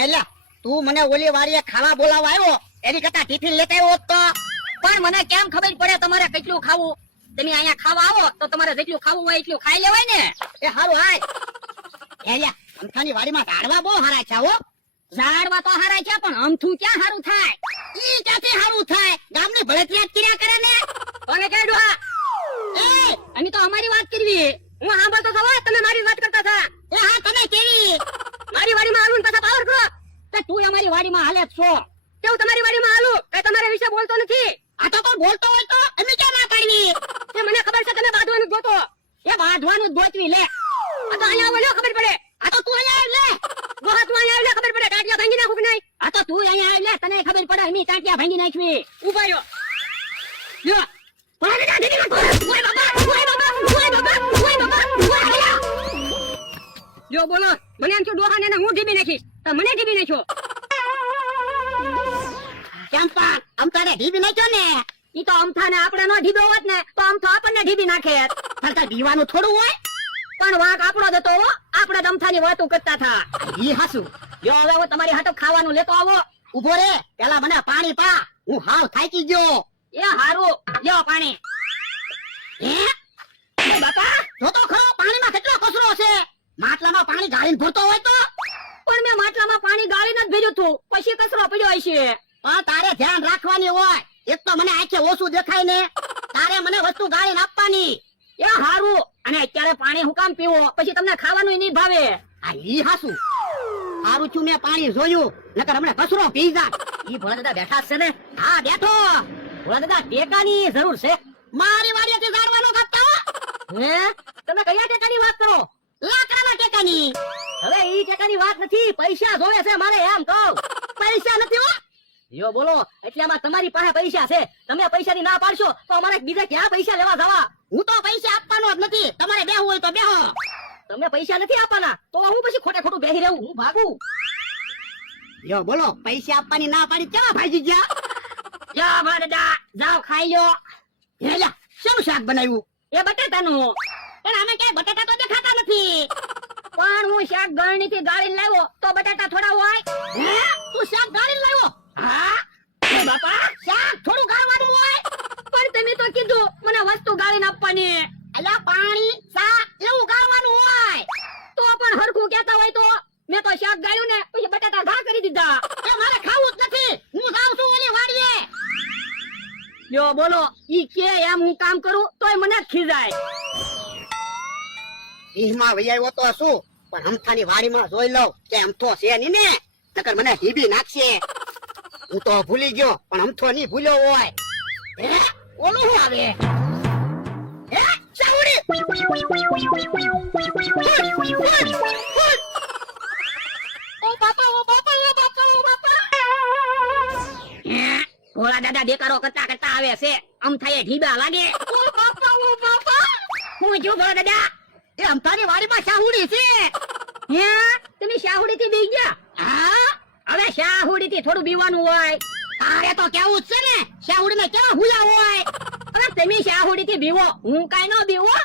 એટલે તું મને ઓલી વાડીએ ખાવા બોલાવા આવ્યો? એની કરતા ટિફિન લેતા આવ્યો તો? પણ મને કેમ ખબર પડે તમારે કેટલું ખાવું? તમે અહીંયા ખાવા આવો, તો તમારે જેટલું ખાવું હોય એટલું ખાઈ લેવાય ને. એ હારું, હાય. એલા અમથાની વાડીમાં ઝાડવા બહુ હારા છે, હો. ઝાડવા તો હારા છે, પણ અમથું ક્યાં હારું થાય? ઈ ક્યાંથી હારું થાય? ગામની ભળતિયાત કર્યા કરે ને? કોને કહેડું ડોહા એ, અમે તો અમારી વાત કરવી. હું સાંભળતો હતો હો, તમે મારી વાત કરતા હતા એ હા તમે કેવી મારી વાડીમાં હાલું પાછા પાવર કરો. તો તું અમારી વાડીમાં હાલે છો. કેવું તમારી વાડીમાં હાલું? કે તમારા વિશે બોલતો નથી. આ તો કોઈ બોલતો હોય તો અમે ક્યાં ના પાડવી એ મને ખબર છે તમે બાંધવાનું જોતો. એ બાંધવાનું ગોતવી લે. આ તો અહીંયા આવ્યો ખબર પડે. આ તો તું અહીંયા આવ્યો લે. ગોહા તું અહીંયા આવ્યો ખબર પડે. ટાંટિયા ભાંગી નાખું કે નહીં? આ તો તું અહીંયા આવ્યો લે. તને ખબર પડે અમે ટાંટિયા ભાંગી નાખવી. ઊભા રહ્યો. જો પણ ઢીલી નાખો. ઓય બાબા, ઓય બાબા, લ્યો બોલો મને એમ થયું ડોહાને હું ઢીબી નાખીશ તો મને ઢીબી નાખ્યો. ચંપા આમ તારે ઢીબી નાખ્યો ને. ઈ તો અમથાને આપણે નો ઢીબો હોત ને તો અમથો આપણને ઢીબી નાખે. તારે દીવાનું થોડું હોય. પણ વાંક આપણો જ હતો આપણે જ અમથાની વાતો કરતા થા ઈ હાસુ. જો હવે હું તમારી હાટો ખાવાનું લેતો આવો. ઊભો રે. પેલા મને પાણી પા. હું હાવ થાકી ગયો. એ હારું. લ્યો પાણી. હે? બાપા જો તો ખરો પાણીમાં કેટલો કચરો છે માટલામાં પાણી ગાળીને ભરતો હોય તો? પણ મેં માટલામાં પાણી ગાળીને જ ભેજ્યું હતું પછી કચરો પડ્યો હશે. પણ તારે ધ્યાન રાખવાની હોય. એક તો મને આંખે ઓછું દેખાય ને. તારે મને વસ્તુ ગાળીને આપવાની. એ હારું. અને અત્યારે પાણી હું કામ પીવો? પછી તમને ખાવાનું નહીં ભાવે. આ ઈ હાસું. હારું છું મેં પાણી જોયું. નકર હમણાં કચરો પી જા. ઈ ભોળા દાદા બેઠા છે ને. હા બેઠો. ભોળા દાદા ટેકાની જરૂર છે. મારી વાડીએથી ઝાડવાનું કાપતા. હે? તમે કયા ટેકાની વાત કરો? લાકડાના ટેકાની હવે ઈ ટકાની વાત નથી. પૈસા જોવે છે મારે એમ કહું. પૈસા નથી હો. યો બોલો એટલામાં તમારી પાસે પૈસા છે. તમે પૈસાની ના પાડશો તો અમારે બીજા ક્યાં પૈસા લેવા જવા? હું તો પૈસા આપવાનો જ નથી. તમારે બેહવું હોય તો બેહો. તમે પૈસા નથી આપવાના તો હું પછી ખોટે ખોટું બેહી રહું હું ભાગું. યો બોલો પૈસા આપવાની ના પાડી કેવા ભાજી ગયા? યો ભરડા જાવ ખાઈ લો હેલા લ્યા, શેનું શાક બનાવ્યું? એ બટાટાનું. પણ અમે ક્યાંય બટાટા તો દેખાતા નથી. પણ હું શાક ગળણી થી ગાળીને લાવ્યો તો બટાટા થોડા હોય. હે? તું શાક ગાળીને લાવ્યો? હા? એ બાપા? શાક થોડું ગાળવાનું હોય? પણ તમે તો કીધું મને વસ્તુ ગાળીને આપવાની. અલ્યા પાણી શાક એવું ગાળવાનું હોય. તો પણ હરખું કહેતા હોય તો? મેં તો શાક ગાળ્યું ને પછી બટાટા ઘા કરી દીધા. એ મારે ખાવું જ નથી. હું જાઉં છું ઓલી વાડીએ. લ્યો બોલો ઈ કે એમ હું કામ કરું તોય મને ખીજાય. વહી આવ્યો તો શું? પણ હમથાની વાડીમાં જોઈ લઉં કે હમથો છે નહીં ને. નકર મને ઢીબી નાખશે. હું તો ભૂલી ગયો પણ હમથો નહીં ભૂલ્યો હોય. હે? ઓલું શું આવે? હે? ચાવડી! ભોળા દાદા બેકારો કરતા કરતા આવે છે. આમ થાય ઢીબા લાગે. હું જો ભોળા દાદા. એ હમથાની વાડીમાં શાહુડી છે. હે? તમે શાહુડી થી બી ગયા? હા? હવે શાહુડી થી થોડું બીવાનું હોય. તારે તો કેવું જ છે ને? શાહુડી ને કેવા હુલા હોય? હવે તમે શાહુડી થી બીવો. હું કાઈ નો બીવો